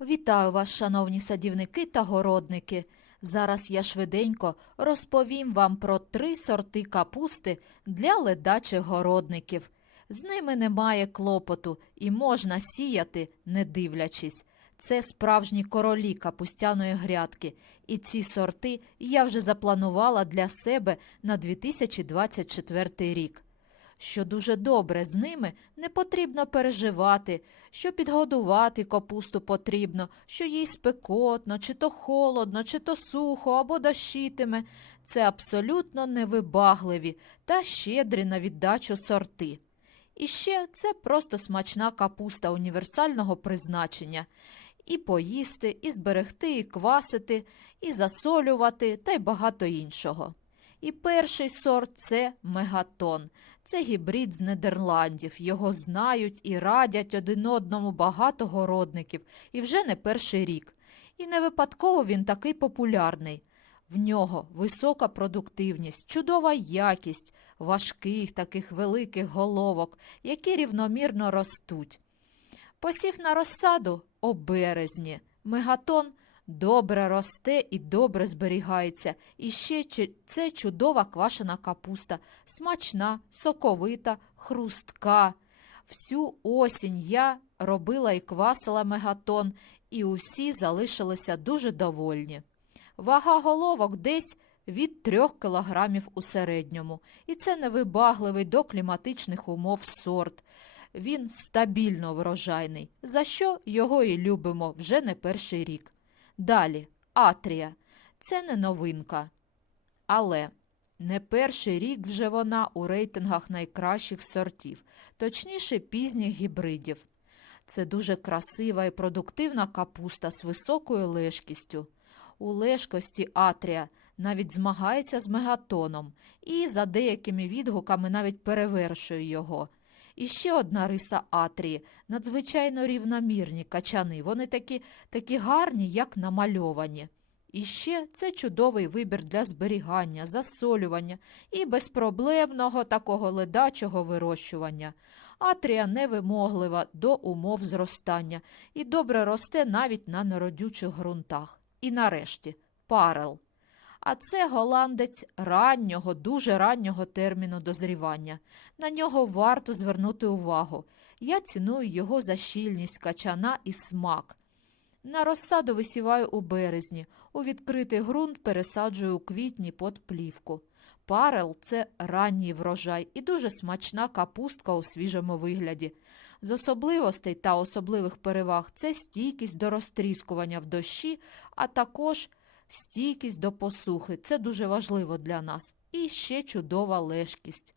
Вітаю вас, шановні садівники та городники. Зараз я швиденько розповім вам про три сорти капусти для ледачих городників. З ними немає клопоту і можна сіяти, не дивлячись. Це справжні королі капустяної грядки, і ці сорти я вже запланувала для себе на 2024 рік що дуже добре з ними не потрібно переживати, що підгодувати капусту потрібно, що їй спекотно, чи то холодно, чи то сухо або дощитиме. Це абсолютно невибагливі та щедрі на віддачу сорти. І ще це просто смачна капуста універсального призначення. І поїсти, і зберегти, і квасити, і засолювати, та й багато іншого. І перший сорт це мегатон. Це гібрид з Нідерландів. Його знають і радять один одному багато городників, і вже не перший рік. І не випадково він такий популярний. В нього висока продуктивність, чудова якість важких таких великих головок, які рівномірно ростуть. Посів на розсаду о березні. Мегатон добре росте і добре зберігається. І ще це чудова квашена капуста, смачна, соковита, хрустка. Всю осінь я робила і квасила мегатон, і усі залишилися дуже довольні. Вага головок десь від 3 кілограмів у середньому, і це невибагливий до кліматичних умов сорт. Він стабільно врожайний, за що його і любимо вже не перший рік. Далі, Атрія. Це не новинка. Але не перший рік вже вона у рейтингах найкращих сортів, точніше пізніх гібридів. Це дуже красива і продуктивна капуста з високою лежкістю. У лежкості Атрія навіть змагається з мегатоном і, за деякими відгуками, навіть перевершує його. І ще одна риса Атрії надзвичайно рівномірні качани. Вони такі, такі гарні, як намальовані. І ще це чудовий вибір для зберігання, засолювання і безпроблемного такого ледачого вирощування. Атрія невимоглива до умов зростання і добре росте навіть на неродючих ґрунтах. І нарешті парел. А це голландець раннього, дуже раннього терміну дозрівання. На нього варто звернути увагу. Я ціную його за щільність качана і смак. На розсаду висіваю у березні, у відкритий ґрунт пересаджую у квітні під плівку. Парел це ранній врожай і дуже смачна капустка у свіжому вигляді. З особливостей та особливих переваг це стійкість до розтріскування в дощі, а також стійкість до посухи. Це дуже важливо для нас. І ще чудова лежкість.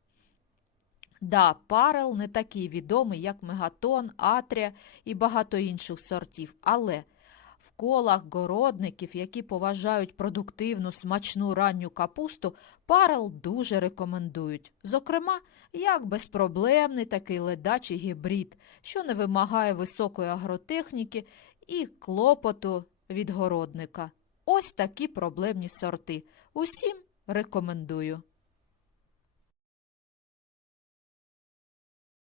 Да, парел не такий відомий, як мегатон, атрія і багато інших сортів, але в колах городників, які поважають продуктивну смачну ранню капусту, парел дуже рекомендують. Зокрема, як безпроблемний такий ледачий гібрид, що не вимагає високої агротехніки і клопоту від городника. Ось такі проблемні сорти. Усім рекомендую.